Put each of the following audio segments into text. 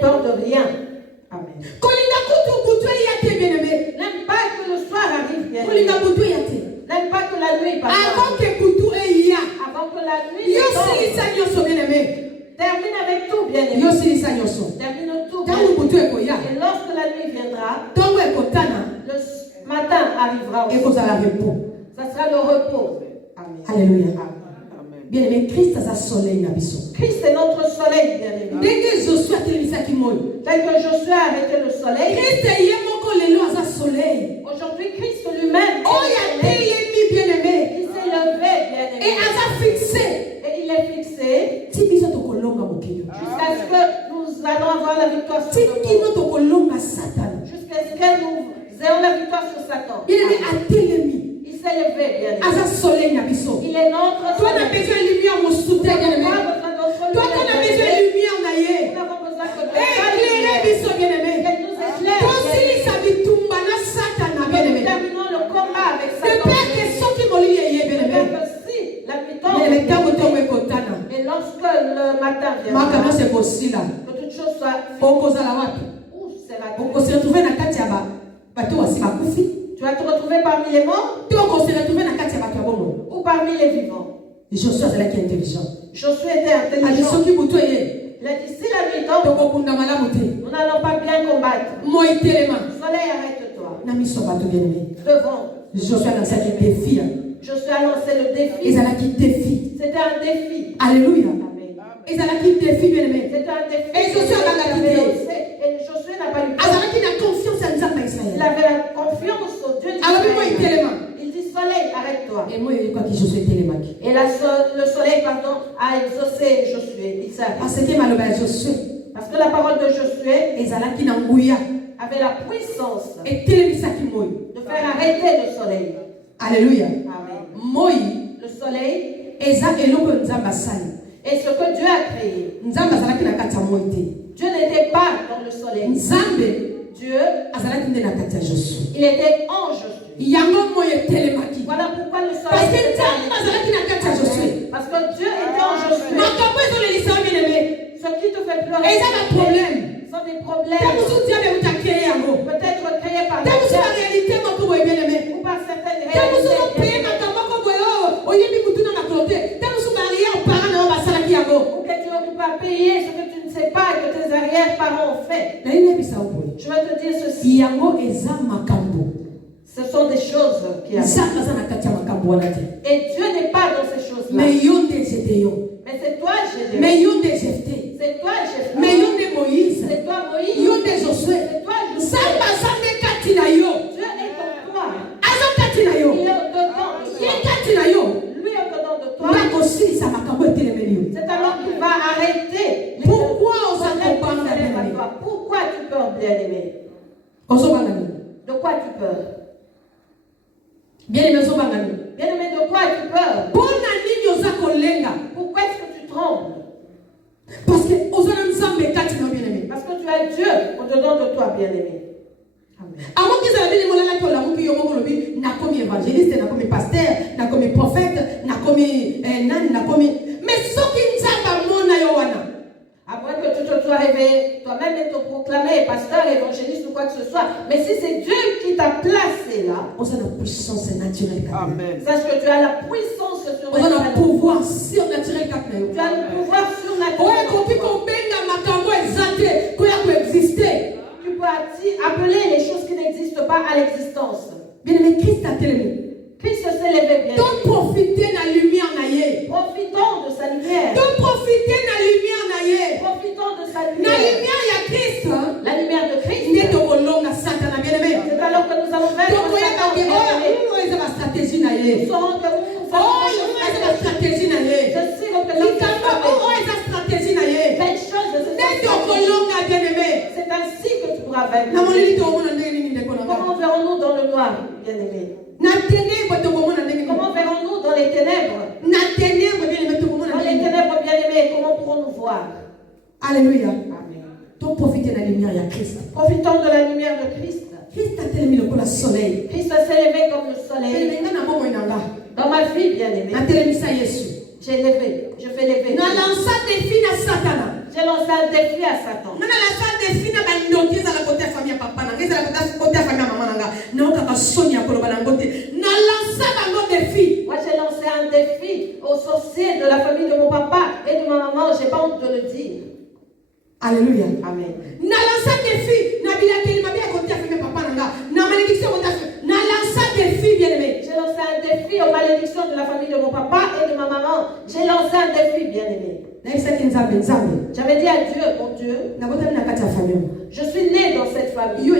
peur de rien. Amen. N'aime pas que le soir arrive bien. N'aime pas que la nuit passe. Avant que la nuit termine avec tout bien aimé. Termine tout bien aimé. Et lorsque la nuit viendra, le matin arrivera aussi. Ça sera le repos. Amen. Alléluia. Amen. Bien aimé, Christ a sa soleil na biso. Christ est notre soleil, bien aimé. Tel que Josué a arrêté le soleil, aujourd'hui Christ lui-même qui s'est levé, bien aimé. Et il est fixé jusqu'à ce que nous allons avoir la victoire sur le monde. Jusqu'à ce que nous ayons la victoire sur Satan. Il s'est levé, bien aimé. Il est notre soleil. Toi, on a besoin de lumière. Nous avons besoin que nous terminons le combat avec Satan. La victoire. Et lorsque le matin viendra, que toute chose soit où sera-t-il? Tu vas te retrouver parmi les morts ou parmi les vivants. Josué était intelligent. Josué était intelligent. Il a dit, si la nuit tombe, nous n'allons pas bien combattre. Soleil, arrête-toi. Devant. Josué a lancé le défi. Josué a lancé le défi. C'était un défi. Alléluia. Amen. C'était un défi, bien aimé. C'était un défi. Et Josué n'a pas eu peur. Il avait la confiance au Dieu d'Israël. Il dit, soleil, arrête-toi. Et le soleil, a exaucé Josué. Il s'est arrêté. Parce que la parole de Josué avait la puissance de faire arrêter le soleil. Alléluia. Amen. Le soleil et ce que Dieu a créé. Dieu n'était pas dans le soleil. Dieu, il était en Josué. Voilà pourquoi le soleil était en Josué. Parce que Dieu était en Josué. Ce qui te fait pleurer sont des problèmes. Peut-être créés par Dieu ou par certaines réalités. Ou que tu n'occupes pas à payer ce que tu ne sais pas que tes arrière-parents ont fait. Je vais te dire ceci. Ce sont des choses qui arrivent. Et Dieu n'est pas dans ces choses-là. Mais c'est toi, Gédéon. C'est toi, Jésus. C'est toi, Moïse. C'est toi, Josué. Dieu est en toi. Il est au-dedans de toi. Lui est au-dedans de toi. C'est alors qu'il va arrêter. Pourquoi tu peurs, bien-aimé? De quoi tu peurs? Bien-aimé, de quoi tu peurs? Pourquoi est-ce que tu trembles? Parce que tu as Dieu au-dedans de toi, bien-aimé. Avant qu'ils avaient dit nakomi évangéliste, nakomi pasteur, nakomi prophète, nakomi mais ce qui nzamba mona yowana. Après que tu te sois réveillé toi-même et te proclamer pasteur, évangéliste ou quoi que ce soit, mais si c'est Dieu qui t'a placé là, on a la puissance naturelle. Amen. Sache que tu as la puissance surnaturelle. On a le pouvoir surnaturel. Tu as le pouvoir surnaturel. Tu peux appeler les choses qui n'existent pas à l'existence. Bien aimé, Christ a tellement. Christ s'est levé bien. Donc profitez de la lumière. Profitons de sa lumière. Donc profitez de la lumière. Profitons de sa lumière. La lumière de Christ. La lumière de Christ. C'est alors que nous allons faire stratégie. Nous saurons que stratégie. c'est ainsi que tu pourras vaincre. Comment verrons-nous dans le noir, bien-aimé? Comment verrons-nous dans les ténèbres? Dans les ténèbres, bien-aimés, comment pourrons-nous voir? Alléluia. Amen. Donc profitez de la lumière de Christ. Profitons de la lumière de Christ. Christ a tellement le soleil. Christ s'est levé comme le soleil. Dans ma vie, bien-aimé, j'ai levé, je fais lever. J'ai lancé un défi à Satan. Alléluia. Amen. Na lança défi, na bila keli mabia côté affaire papa nanga. Na malédiction côté na lança défi bien-aimé. J'ai lancé un défi aux malédictions de la famille de mon papa et de ma maman. J'ai lancé un défi, bien-aimé. J'avais dit à Dieu, mon Dieu, je suis né dans cette famille.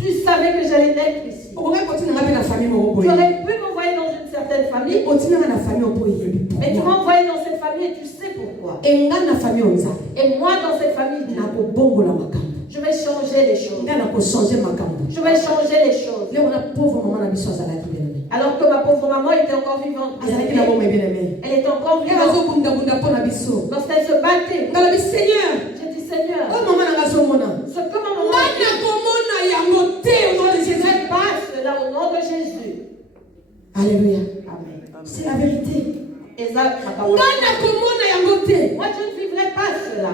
Tu savais que j'allais naître ici. Tu aurais pu m'envoyer dans une certaine famille, mais tu m'as envoyé dans cette famille et tu sais pourquoi. Et moi, dans cette famille, je vais changer les choses. Je vais changer les choses. Alors que ma pauvre maman était encore vivante. Elle était encore vivante. Lorsqu'elle se battait, j'ai dit Seigneur, ce que ma maman je ne fais pas cela au nom de Jésus. Alléluia. Amen. C'est la vérité. Moi je ne vivrai pas cela.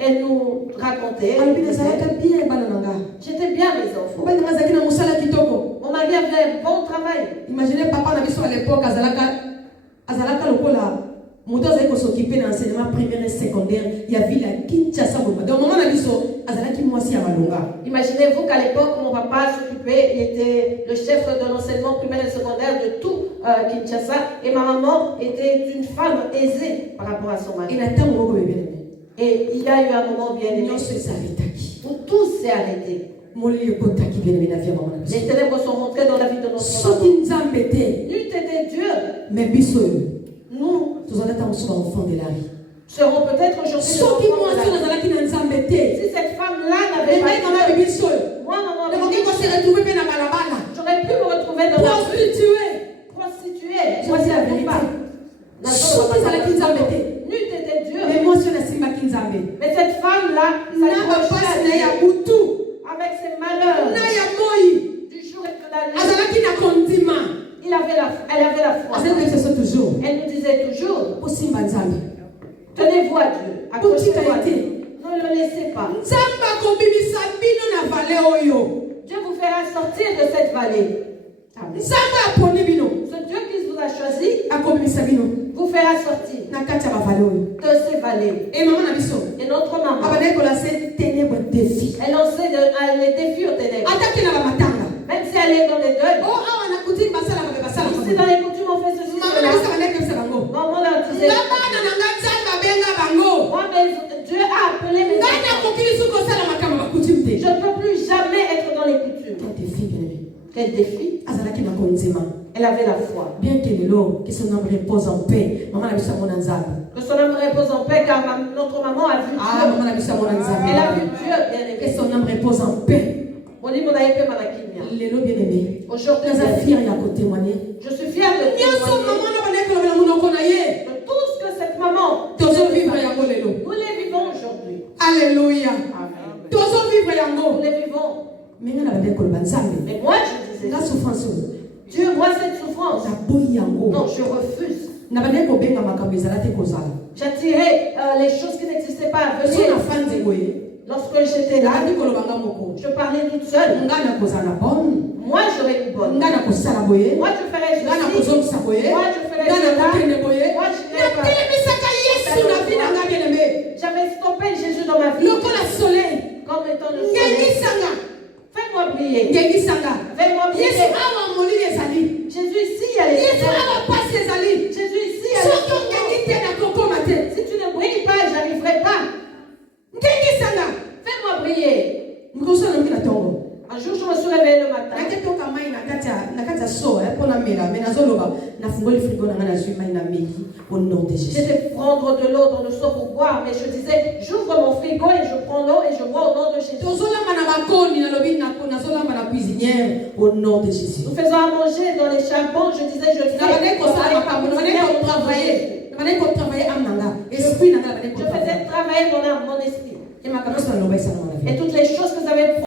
Elle nous racontait. J'étais bien mes enfants. Mon mari avait un bon travail. Imaginez papa à l'époque, Azalaka Lokola, Moutaze s'occuper dans l'enseignement primaire et secondaire. Il y avait la Kinshasa. Donc, maman Azalaki Mwasi Amalonga. Imaginez-vous qu'à l'époque, mon papa s'occupait, il était le chef de l'enseignement primaire et secondaire de tout Kinshasa. Et ma maman était une femme aisée par rapport à son mari. Et il y a eu un moment bien aimé où tout s'est arrêté. Les ténèbres sont rentrées dans la vie de notre maman. N'eût été Dieu, nous serons peut-être aujourd'hui si cette femme-là n'avait pas été moi, maman, j'aurais pu me retrouver dans la prostituée. Voici la vérité. N'eût été Dieu. Mais cette femme-là, avec ses malheurs du jour et de la nuit, elle avait la foi. Elle nous disait toujours, tenez-vous à Dieu, accrochez-vous à Dieu, ne le laissez pas. Dieu vous fera sortir de cette vallée. Amen. Ce Dieu qui vous a choisi vous fera sortir de ces vallées. Et notre maman, elle lançait les défis aux ténèbres. Même si elle est dans les deuils. Si dans les coutumes on fait ceci, maman leur disait, moi, Dieu a appelé mes enfants. Je ne peux plus jamais être dans les coutumes. Quel défi? Elle avait la foi. Bien que son âme repose en paix. Que son âme repose en paix car notre maman a vu Dieu. Elle a vu Dieu, bien aimé. Que son âme repose en paix. Aujourd'hui, je suis fière de tout ce que cette maman nous les vivons aujourd'hui. Alléluia. Nous les vivons. Mais moi je disais, Dieu, moi cette souffrance, non, je refuse. J'attirais les choses qui n'existaient pas à venir. Lorsque j'étais là, je parlais toute seule. Moi, j'aurais une bonne. Moi, je ferais ceci. Moi, je ferais cela. Moi, je n'irais pas. J'avais stoppé Jésus dans ma vie. Comme étant le soleil. Fais-moi briller. Fais-moi briller. Jésus ici, il y a les Jésus ici, il y a les si tu ne brilles pas, je n'arriverai pas. Fais-moi briller. Un jour, je me suis réveillée le matin. J'étais prendre de l'eau dans le seau pour boire, mais je disais, j'ouvre mon frigo et je prends l'eau et je bois au nom de Jésus. Nous faisons à manger dans les charbons, je disais, je fais je faisais travailler mon âme, mon esprit. Et toutes les choses que j'avais